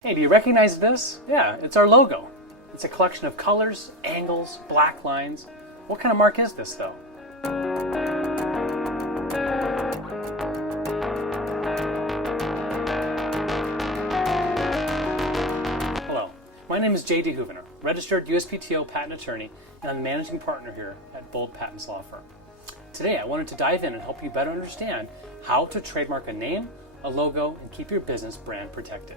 Hey, do you recognize this? Yeah, it's our logo. It's a collection of colors, angles, black lines. What kind of mark is this, though? Hello, my name is J.D. Houvener, registered USPTO patent attorney, and I'm the managing partner here at Bold Patents Law Firm. Today, I wanted to dive in and help you better understand how to trademark a name, a logo, and keep your business brand protected.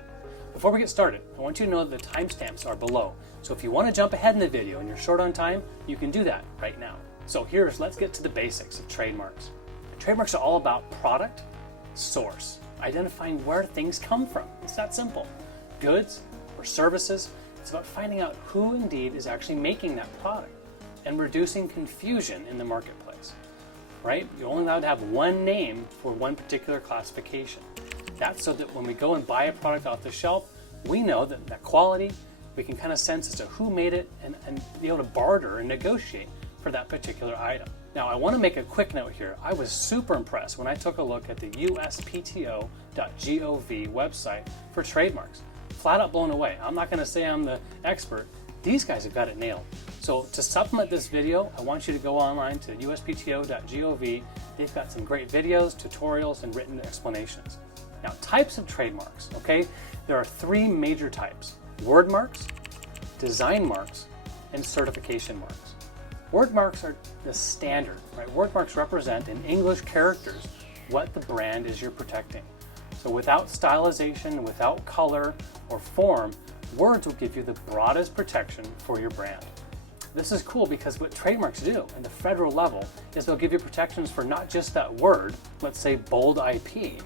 Before we get started, I want you to know that the timestamps are below. So if you want to jump ahead in the video and you're short on time, you can do that right now. So let's get to the basics of trademarks. Trademarks are all about product, source, identifying where things come from. It's that simple. Goods or services, it's about finding out who indeed is actually making that product and reducing confusion in the marketplace, right? You're only allowed to have one name for one particular classification. That's so that when we go and buy a product off the shelf, we know that quality, we can kind of sense as to who made it and be able to barter and negotiate for that particular item. Now, I want to make a quick note here. I was super impressed when I took a look at the USPTO.gov website for trademarks. Flat out blown away. I'm not going to say I'm the expert. These guys have got it nailed. So to supplement this video, I want you to go online to USPTO.gov. They've got some great videos, tutorials, and written explanations. Now, types of trademarks, okay? There are three major types: word marks, design marks, and certification marks. Word marks are the standard, right? Word marks represent in English characters what the brand is you're protecting. So without stylization, without color or form, words will give you the broadest protection for your brand. This is cool because what trademarks do at the federal level is they'll give you protections for not just that word, let's say bold IP,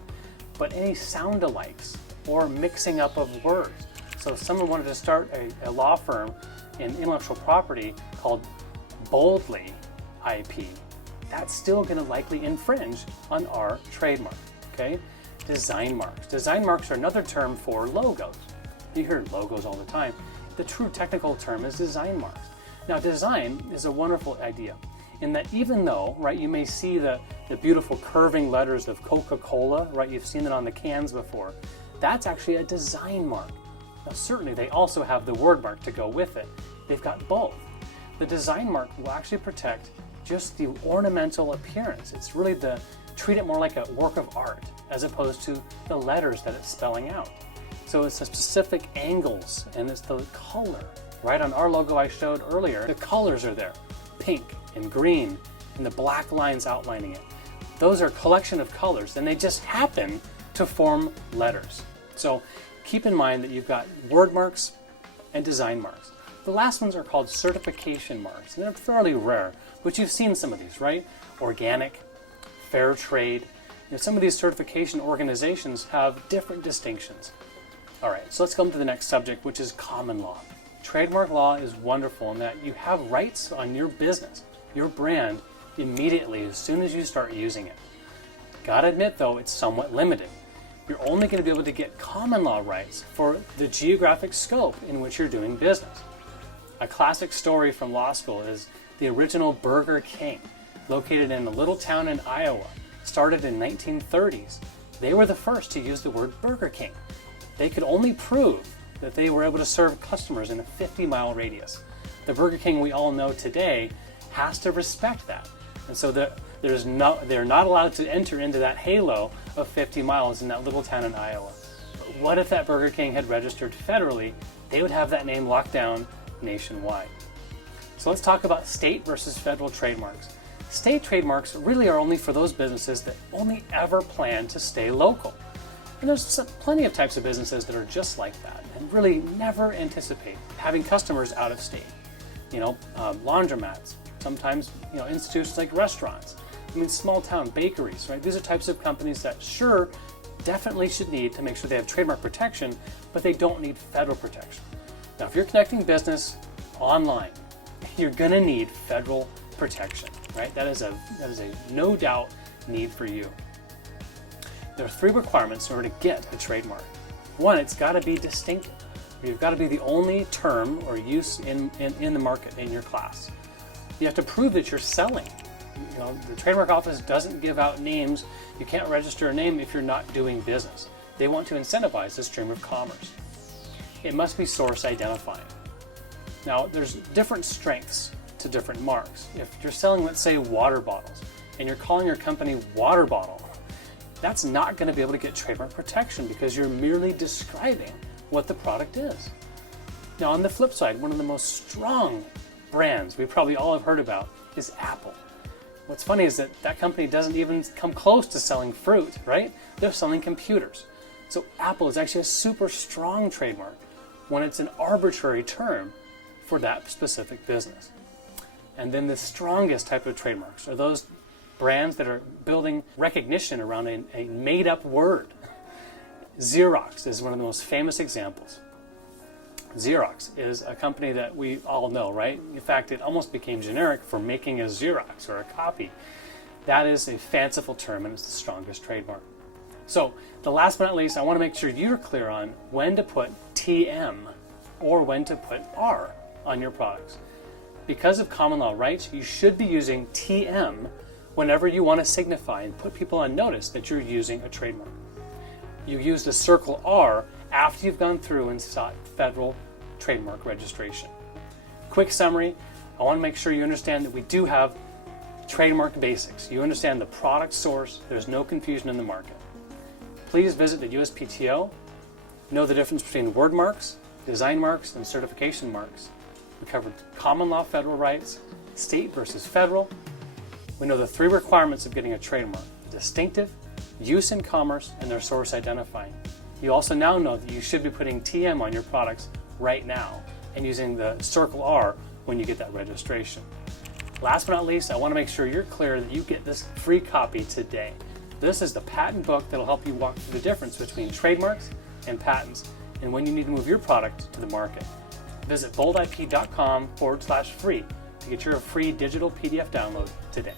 but any sound-alikes or mixing up of words. So if someone wanted to start a law firm in intellectual property called Boldly IP, that's still going to likely infringe on our trademark, okay? Design marks. Design marks are another term for logos. You hear logos all the time. The true technical term is design marks. Now, design is a wonderful idea in that even though, right, you may see the beautiful curving letters of Coca-Cola, right, you've seen it on the cans before, that's actually a design mark. Now, certainly they also have the word mark to go with it. They've got both. The design mark will actually protect just the ornamental appearance. It's really treat it more like a work of art as opposed to the letters that it's spelling out. So it's the specific angles and it's the color, right? On our logo I showed earlier, the colors are there, pink and green, and the black lines outlining it. Those are a collection of colors, and they just happen to form letters. So keep in mind that you've got word marks and design marks. The last ones are called certification marks, and they're fairly rare, but you've seen some of these, right? Organic, fair trade. Some of these certification organizations have different distinctions. All right, so let's go to the next subject, which is common law. Trademark law is wonderful in that you have rights on your business, your brand, immediately as soon as you start using it. Gotta admit though, it's somewhat limited. You're only going to be able to get common law rights for the geographic scope in which you're doing business. A classic story from law school is the original Burger King, located in a little town in Iowa, started in 1930s. They were the first to use the word Burger King. They could only prove that they were able to serve customers in a 50-mile radius. The Burger King we all know today has to respect that. And so they're not allowed to enter into that halo of 50 miles in that little town in Iowa. But what if that Burger King had registered federally? They would have that name locked down nationwide. So let's talk about state versus federal trademarks. State trademarks really are only for those businesses that only ever plan to stay local. And there's plenty of types of businesses that are just like that and really never anticipate having customers out of state. Laundromats, sometimes, institutions like restaurants, small town bakeries, right? These are types of companies that sure, definitely should need to make sure they have trademark protection, but they don't need federal protection. Now, if you're conducting business online, you're gonna need federal protection, right? That is a no doubt need for you. There are three requirements in order to get a trademark. One, it's got to be distinctive. You've got to be the only term or use in the market in your class. You have to prove that you're selling. The trademark office doesn't give out names. You can't register a name if you're not doing business. They want to incentivize the stream of commerce. it must be source identifying. Now, there's different strengths to different marks. If you're selling, let's say, water bottles, and you're calling your company Water Bottle, that's not going to be able to get trademark protection because you're merely describing what the product is. Now, on the flip side, one of the most strong brands we probably all have heard about is Apple. What's funny is that that company doesn't even come close to selling fruit, right? They're selling computers. So Apple is actually a super strong trademark when it's an arbitrary term for that specific business. And then the strongest type of trademarks are those brands that are building recognition around a made-up word. Xerox is one of the most famous examples. Xerox is a company that we all know, right? In fact, it almost became generic for making a Xerox or a copy. That is a fanciful term, and it's the strongest trademark. So, the last but not least, I want to make sure you're clear on when to put TM or when to put R on your products. Because of common law rights, you should be using TM whenever you want to signify and put people on notice that you're using a trademark. You use the circle R after you've gone through and sought federal trademark registration. Quick summary, I want to make sure you understand that we do have trademark basics. You understand the product source, there's no confusion in the market. Please visit the USPTO, know the difference between word marks, design marks, and certification marks. We covered common law federal rights, state versus federal. We know the 3 requirements of getting a trademark: distinctive, use in commerce, and their source identifying. You also now know that you should be putting TM on your products right now and using the circle R when you get that registration. Last but not least, I want to make sure you're clear that you get this free copy today. This is the patent book that will help you walk through the difference between trademarks and patents and when you need to move your product to the market. Visit boldip.com/free to get your free digital PDF download today.